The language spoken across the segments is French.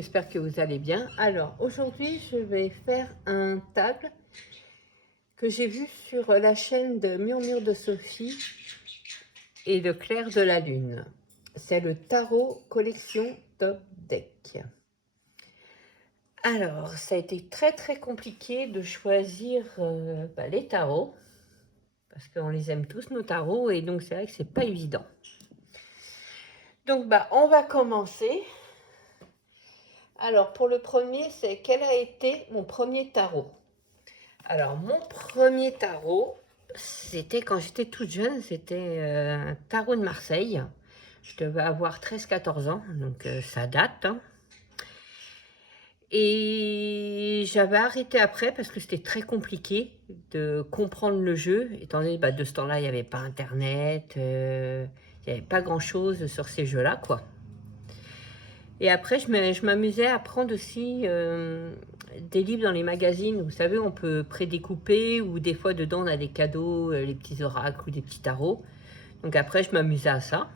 j'espère que vous allez bien. Alors, aujourd'hui, je vais faire un table que j'ai vu sur la chaîne de Murmure de Sophie et le Clair de la Lune. C'est le tarot collection Top Deck. Alors, ça a été très compliqué de choisir les tarots, parce qu'on les aime tous, nos tarots, et donc c'est vrai que c'est pas évident. Donc, on va commencer. Alors, pour le premier, c'est quel a été mon premier tarot? Alors, mon premier tarot, c'était quand j'étais toute jeune, c'était un tarot de Marseille. Je devais avoir 13-14 ans, donc ça date. Hein. Et j'avais arrêté après parce que c'était très compliqué de comprendre le jeu, étant donné de ce temps-là, il n'y avait pas Internet, il n'y avait pas grand-chose sur ces jeux-là, quoi. Et après, je m'amusais à prendre aussi des livres dans les magazines. Vous savez, on peut prédécouper ou des fois, dedans, on a des cadeaux, les petits oracles ou des petits tarots. Donc après, je m'amusais à ça.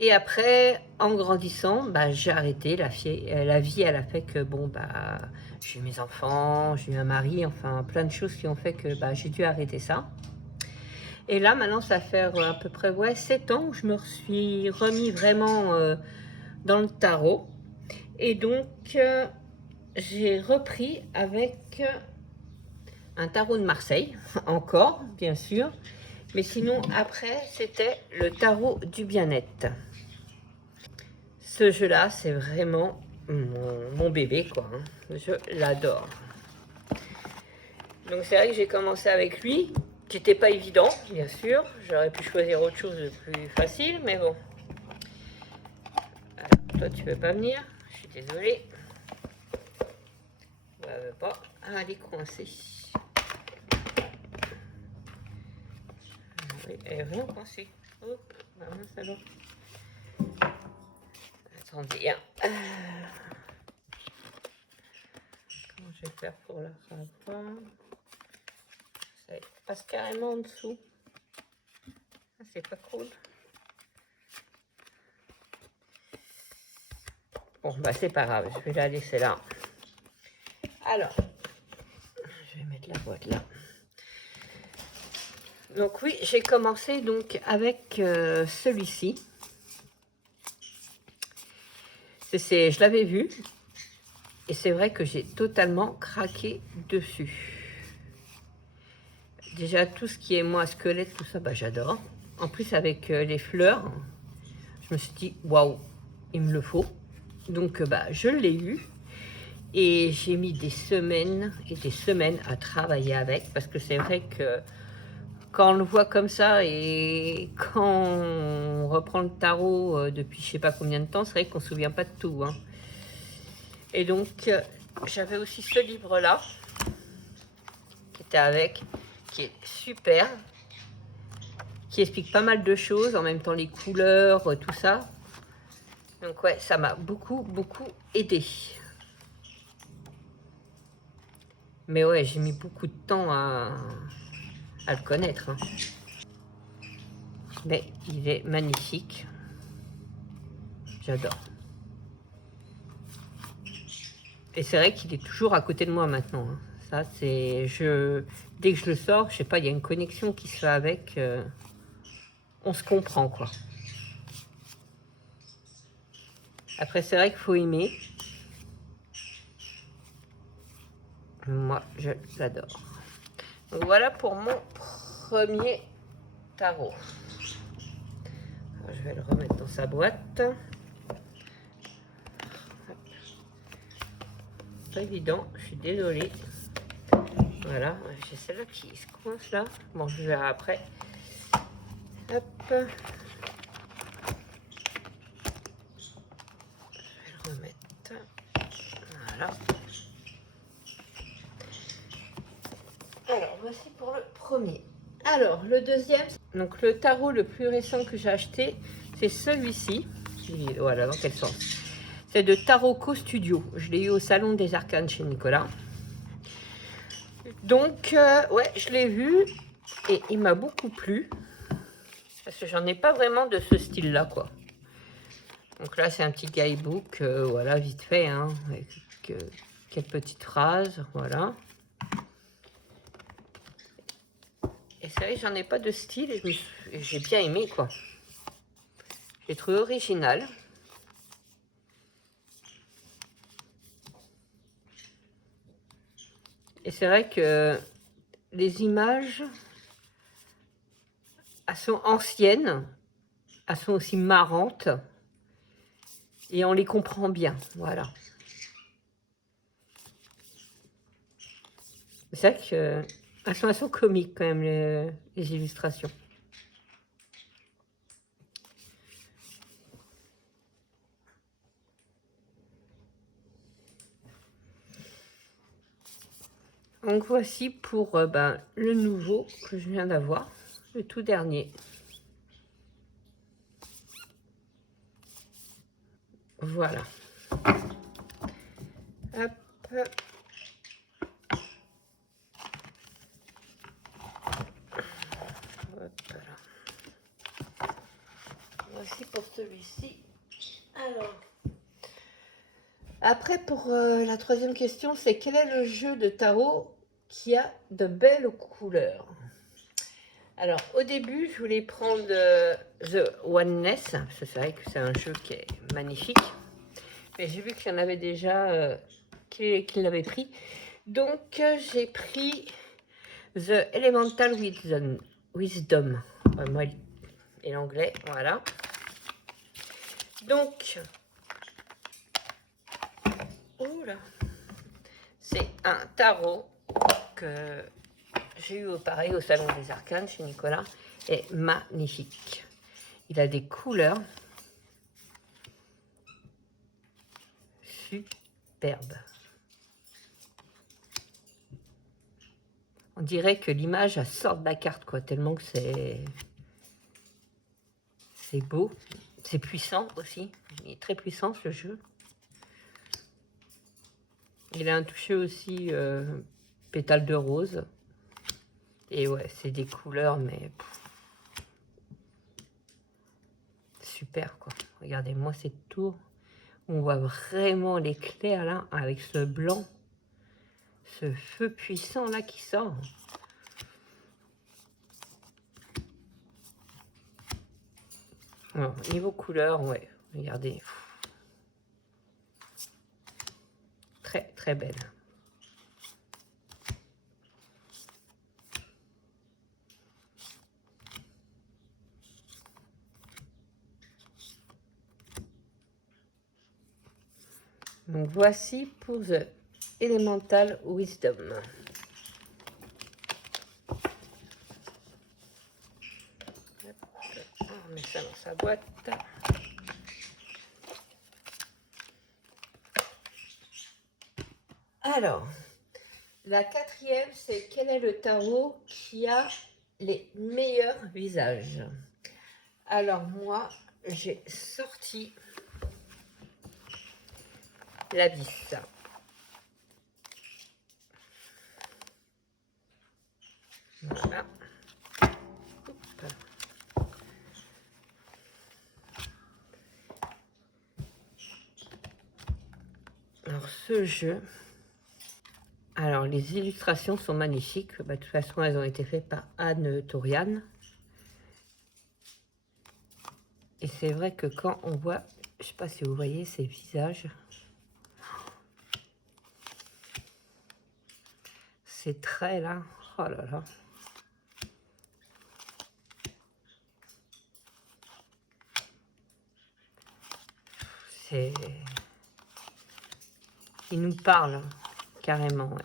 Et après, en grandissant, j'ai arrêté. La vie, elle a fait que, j'ai eu mes enfants, j'ai eu un mari, enfin, plein de choses qui ont fait que j'ai dû arrêter ça. Et là, maintenant, ça fait à peu près 7 ans que je me suis remis vraiment dans le tarot. Et donc, j'ai repris avec un tarot de Marseille, encore, bien sûr. Mais sinon, après, c'était le tarot du bien-être. Ce jeu-là, c'est vraiment mon bébé, quoi. Hein. Je l'adore. Donc, c'est vrai que j'ai commencé avec lui, qui n'était pas évident, bien sûr. J'aurais pu choisir autre chose de plus facile, mais bon. Alors, toi, tu veux pas venir? Je suis désolée. Elle veut pas. Ah, elle est coincée. Oui, elle est vraiment coincée. Oh, mince alors. Attendez, hein. Comment je vais faire pour la ravoir? Ça passe carrément en dessous. Ah, c'est pas cool. Bon, c'est pas grave, je vais la laisser là. Alors, je vais mettre la boîte là. Donc oui, j'ai commencé donc avec celui-ci. Je l'avais vu. Et c'est vrai que j'ai totalement craqué dessus. Déjà, tout ce qui est moi, squelette, tout ça, j'adore. En plus, avec les fleurs, je me suis dit, waouh, il me le faut. Donc, je l'ai eu. Et j'ai mis des semaines et des semaines à travailler avec. Parce que c'est vrai que quand on le voit comme ça et quand on reprend le tarot depuis je sais pas combien de temps, c'est vrai qu'on ne se souvient pas de tout. Hein. Et donc, j'avais aussi ce livre-là, qui était avec, qui est super, qui explique pas mal de choses, en même temps les couleurs, tout ça. Donc ouais, ça m'a beaucoup aidé. Mais ouais, j'ai mis beaucoup de temps à le connaître. Hein. Mais il est magnifique. J'adore. Et c'est vrai qu'il est toujours à côté de moi maintenant. Hein. Ça, c'est... Dès que je le sors, je sais pas, il y a une connexion qui se fait avec. On se comprend, quoi. Après, c'est vrai qu'il faut aimer. Moi, je l'adore. Donc, voilà pour mon premier tarot. Alors, je vais le remettre dans sa boîte. Pas évident, je suis désolée. Voilà, j'ai celle-là qui se coince là. Bon, je verrai après. Hop. Je vais le remettre. Voilà. Alors, voici pour le premier. Alors, le deuxième, donc le tarot le plus récent que j'ai acheté, c'est celui-ci. Voilà, dans quel sens? C'est de Tarotco Studio. Je l'ai eu au Salon des Arcanes chez Nicolas. Donc, ouais, je l'ai vu et il m'a beaucoup plu. Parce que j'en ai pas vraiment de ce style-là, quoi. Donc là, c'est un petit guidebook, voilà, vite fait, hein, avec quelques petites phrases, voilà. Et c'est vrai que j'en ai pas de style et j'ai bien aimé, quoi. J'ai trouvé original. Et c'est vrai que les images, elles sont anciennes, elles sont aussi marrantes. Et on les comprend bien, voilà. C'est vrai qu'elles sont assez comiques quand même, les illustrations. Donc voici pour le nouveau que je viens d'avoir, le tout dernier. Voilà. Hop. Hop là. Voici pour celui-ci. Alors, après pour la troisième question, c'est quel est le jeu de tarot qui a de belles couleurs? Alors, au début, je voulais prendre The Oneness, parce que c'est vrai que c'est un jeu qui est magnifique. Mais j'ai vu qu'il y en avait déjà qui l'avaient pris. Donc, j'ai pris The Elemental Wisdom. Moi et l'anglais, voilà. Donc, oula, c'est un tarot que j'ai eu pareil au Salon des Arcanes chez Nicolas. Et magnifique. Il a des couleurs superbes. On dirait que l'image sort de la carte, quoi, tellement que c'est beau. C'est puissant aussi. Il est très puissant, ce jeu. Il a un toucher aussi pétale de rose. Et ouais, c'est des couleurs, mais super, quoi. Regardez-moi cette tour. On voit vraiment l'éclair, là, avec ce blanc. Ce feu puissant, là, qui sort. Alors, niveau couleur, ouais, regardez. Très, très belle. Donc, voici pour The Elemental Wisdom. On met ça dans sa boîte. Alors, la quatrième, c'est quel est le tarot qui a les meilleurs visages? Alors moi, j'ai sorti l'Abysse. Voilà. Hop. Alors ce jeu, alors les illustrations sont magnifiques. De toute façon, elles ont été faites par Anne Torian. Et c'est vrai que quand on voit, je ne sais pas si vous voyez ces visages, ces traits là, oh là là. C'est... Il nous parle, carrément, ouais.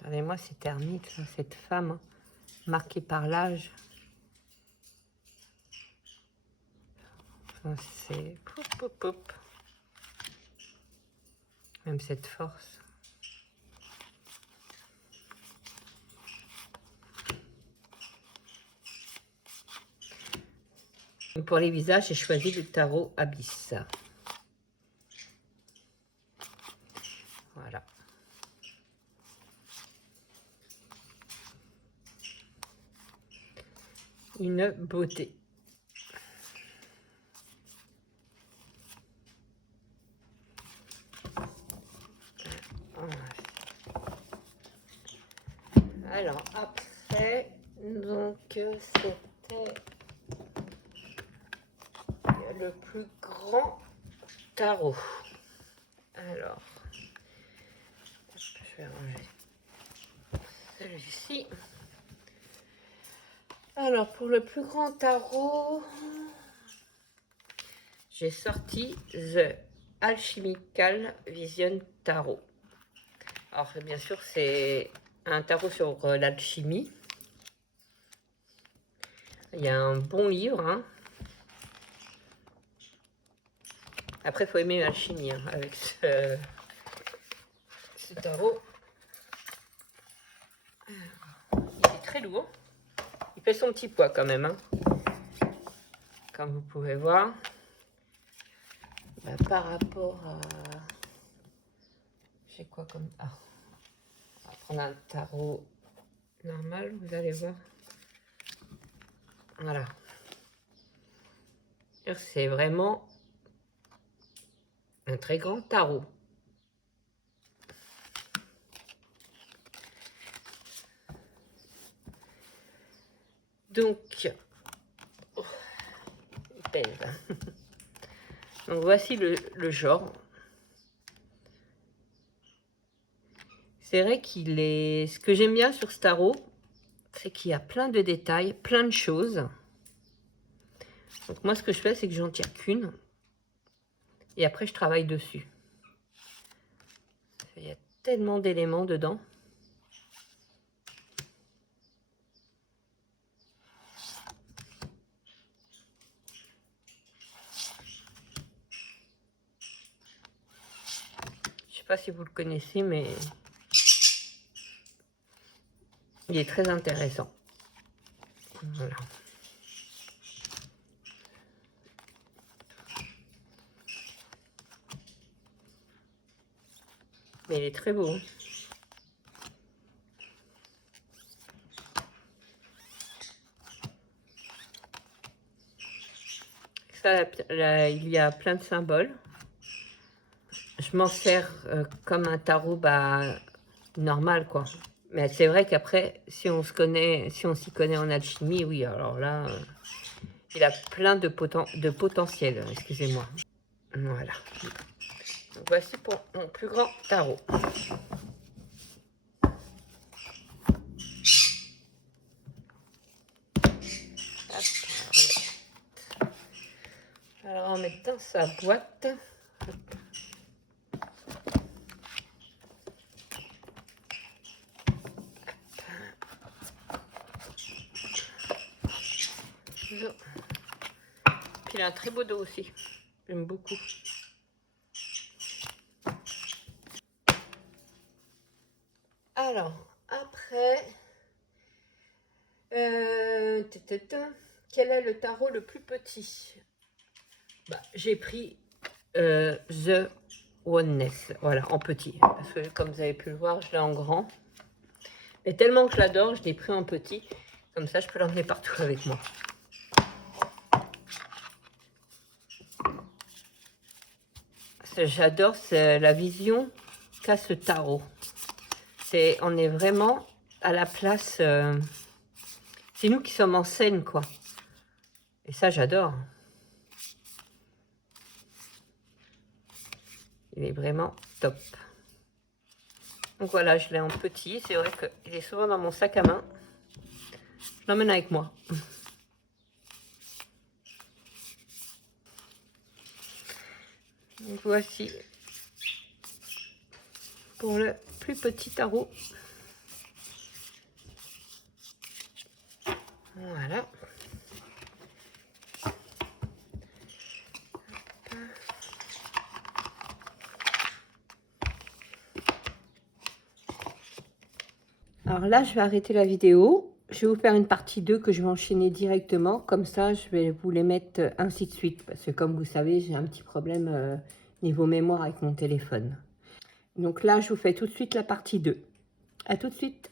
Regardez-moi cette ermite, cette femme, marquée par l'âge. C'est... Même cette force. Pour les visages, j'ai choisi le tarot Abysse. Voilà. une beauté. Alors après, donc c'était le plus grand tarot. Alors, je vais ranger celui-ci. Alors pour le plus grand tarot, j'ai sorti The Alchemical Vision Tarot. Alors bien sûr c'est un tarot sur l'alchimie. Il y a un bon livre, hein. Après il faut aimer l'alchimie, hein, avec ce tarot. Il est très lourd. Il fait son petit poids quand même, hein. Comme vous pouvez voir. Bah, par rapport à... J'ai quoi comme... Ah, on va prendre un tarot normal, vous allez voir. Voilà. C'est vraiment un très grand tarot. Donc, oh, il pèse. Donc voici le genre. C'est vrai qu'il est... Ce que j'aime bien sur ce tarot, c'est qu'il y a plein de détails, plein de choses. Donc moi, ce que je fais, c'est que j'en tire qu'une. Et après, je travaille dessus. Il y a tellement d'éléments dedans. Je sais pas si vous le connaissez, mais il est très intéressant. Voilà. Mais il est très beau. Ça, là, il y a plein de symboles. Je m'en sers comme un tarot normal, quoi. Mais c'est vrai qu'après, si on s'y connaît en alchimie, oui, alors là, il a plein de potentiel, excusez-moi. Voilà. Donc, voici pour mon plus grand tarot. Alors, on met dans sa boîte. Puis il a un très beau dos aussi. J'aime beaucoup. Alors, après, quel est le tarot le plus petit? J'ai pris The Oneness, voilà, en petit. Parce que comme vous avez pu le voir, je l'ai en grand. Mais tellement que je l'adore, je l'ai pris en petit. Comme ça, je peux l'emmener partout avec moi. J'adore la vision qu'a ce tarot. On est vraiment à la place... c'est nous qui sommes en scène, quoi. Et ça, j'adore. Il est vraiment top. Donc voilà, je l'ai en petit. C'est vrai qu'il est souvent dans mon sac à main. Je l'emmène avec moi. Donc voici pour le plus petit tarot. Voilà. Alors là, je vais arrêter la vidéo. Je vais vous faire une partie 2 que je vais enchaîner directement. Comme ça, je vais vous les mettre ainsi de suite. Parce que comme vous savez, j'ai un petit problème niveau mémoire avec mon téléphone. Donc là, je vous fais tout de suite la partie 2. À tout de suite.